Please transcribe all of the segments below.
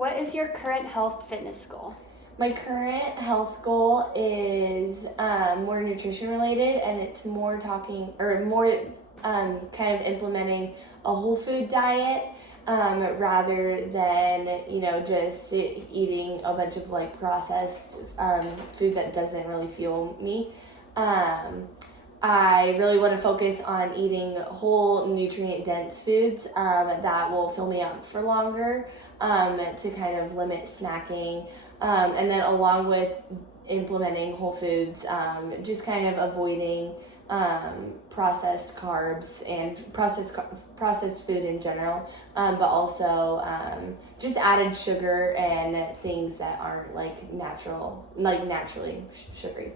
What is your current health fitness goal? My current health goal is more nutrition related, and it's more kind of implementing a whole food diet rather than, just eating a bunch of like processed food that doesn't really fuel me. I really want to focus on eating whole nutrient dense foods that will fill me up for longer to kind of limit snacking. And then along with implementing whole foods, just kind of avoiding processed carbs and processed food in general, but also just added sugar and things that aren't naturally sugary.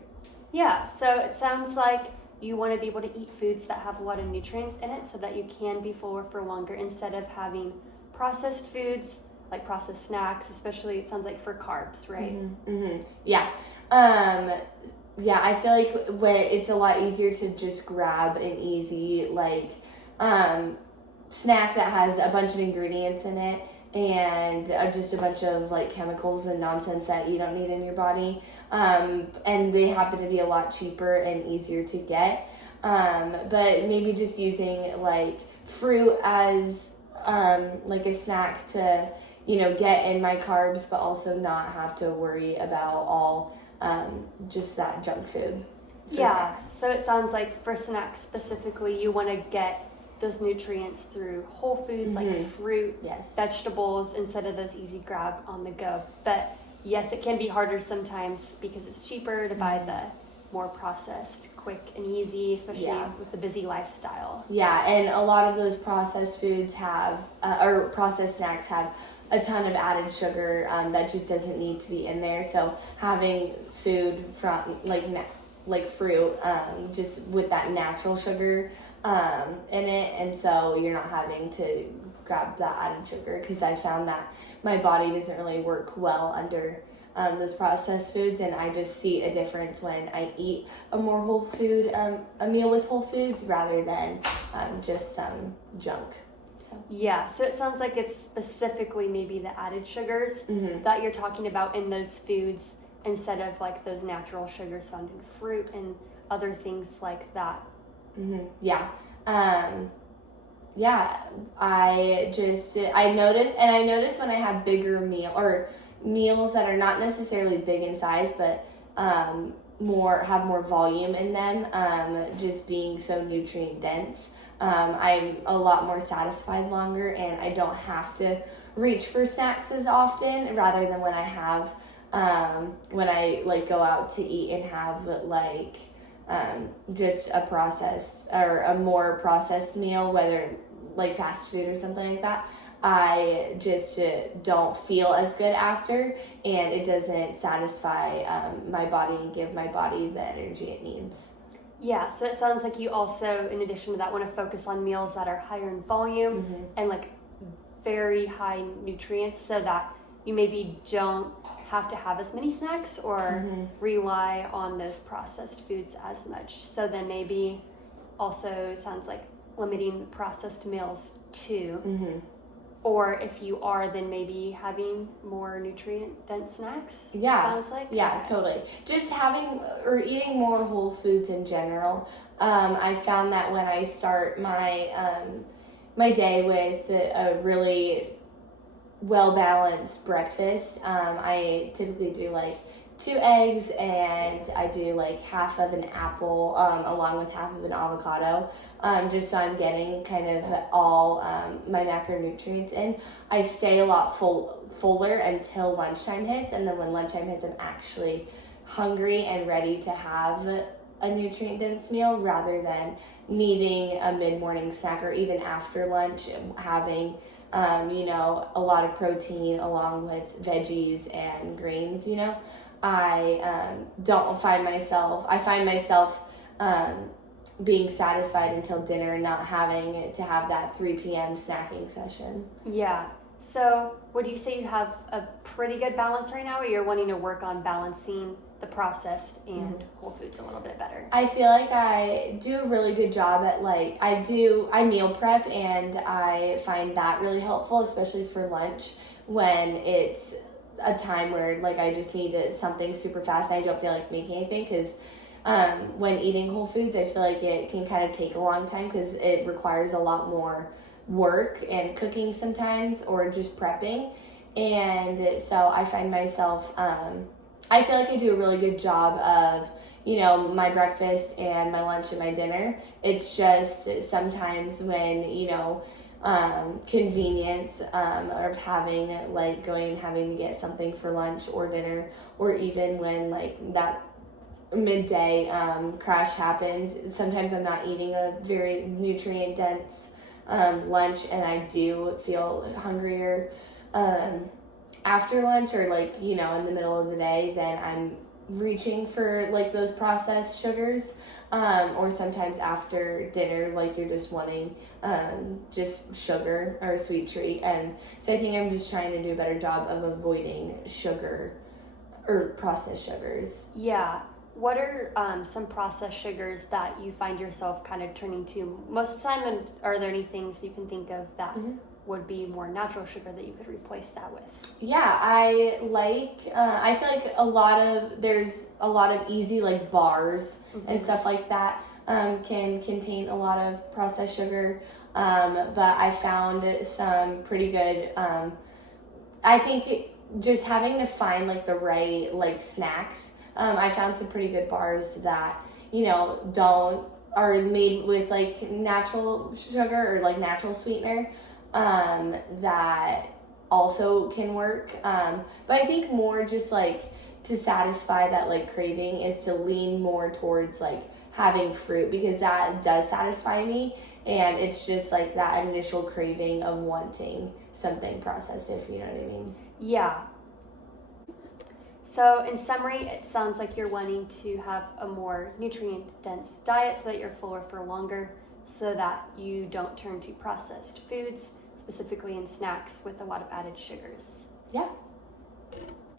Yeah, so it sounds like you want to be able to eat foods that have a lot of nutrients in it so that you can be fuller for longer instead of having processed foods, like processed snacks, especially it sounds like for carbs, right? Yeah. I feel like it's a lot easier to just grab an easy snack that has a bunch of ingredients in it and just a bunch of like chemicals and nonsense that you don't need in your body. And they happen to be a lot cheaper and easier to get. But maybe just using like fruit as like a snack to get in my carbs, but also not have to worry about all just that junk food. Yeah, so it sounds like for snacks specifically, you want to get those nutrients through whole foods like fruit, vegetables, instead of those easy grab on the go. But yes, it can be harder sometimes because it's cheaper to buy the more processed, quick and easy, especially with the busy lifestyle. Yeah, and a lot of those processed foods or processed snacks have a ton of added sugar that just doesn't need to be in there. So having food from like fruit, just with that natural sugar in it, and so you're not having to grab that added sugar, because I found that my body doesn't really work well under those processed foods, and I just see a difference when I eat a more whole food, a meal with whole foods rather than just some junk. Yeah, so it sounds like it's specifically maybe the added sugars that you're talking about in those foods instead of like those natural sugars found in fruit and other things like that. Yeah. I noticed when I have bigger meals that are not necessarily big in size, but have more volume in them, just being so nutrient dense. I'm a lot more satisfied longer, and I don't have to reach for snacks as often, rather than when I go out to eat and have just a processed or a more processed meal, whether like fast food or something like that. I just don't feel as good after, and it doesn't satisfy my body and give my body the energy it needs. Yeah, so it sounds like you also, in addition to that, want to focus on meals that are higher in volume and like very high nutrients, so that you maybe don't have to have as many snacks or rely on those processed foods as much. So then maybe also it sounds like limiting processed meals too. Or if you are, then maybe having more nutrient-dense snacks. Yeah, sounds like. Yeah, totally. Just having or eating more whole foods in general. I found that when I start my my day with a really well-balanced breakfast, I typically do like 2 eggs, and I do like half of an apple along with half of an avocado, just so I'm getting kind of all my macronutrients in. I stay a lot fuller until lunchtime hits, and then when lunchtime hits, I'm actually hungry and ready to have a nutrient-dense meal, rather than needing a mid-morning snack or even after lunch having a lot of protein along with veggies and grains. I find myself being satisfied until dinner and not having to have that 3 p.m. snacking session. Yeah. So would you say you have a pretty good balance right now, or you're wanting to work on balancing the processed and whole foods a little bit better? I feel like I do a really good job at like, I meal prep, and I find that really helpful, especially for lunch when it's a time where like I just need something super fast. I don't feel like making anything, because when eating whole foods, I feel like it can kind of take a long time because it requires a lot more work and cooking sometimes, or just prepping. And so I find myself, I feel like I do a really good job of, you know, my breakfast and my lunch and my dinner. It's just sometimes when, you know, convenience of having to get something for lunch or dinner, or even when like that midday crash happens, sometimes I'm not eating a very nutrient dense lunch, and I do feel hungrier after lunch, or like, you know, in the middle of the day, then I'm reaching for like those processed sugars, or sometimes after dinner, like you're just wanting just sugar or a sweet treat. And so I think I'm just trying to do a better job of avoiding sugar or processed sugars. Yeah. What are some processed sugars that you find yourself kind of turning to most of the time, and are there any things you can think of that would be more natural sugar that you could replace that with? Yeah, I feel like there's a lot of easy like bars and stuff like that can contain a lot of processed sugar, but I found some pretty good, I think just having to find like the right like snacks. I found some pretty good bars that, you know, are made with like natural sugar or like natural sweetener, that also can work. But I think more just like to satisfy that like craving is to lean more towards like having fruit, because that does satisfy me, and it's just like that initial craving of wanting something processed, if you know what I mean. Yeah. So in summary, it sounds like you're wanting to have a more nutrient-dense diet so that you're fuller for longer, so that you don't turn to processed foods, specifically in snacks with a lot of added sugars. Yeah.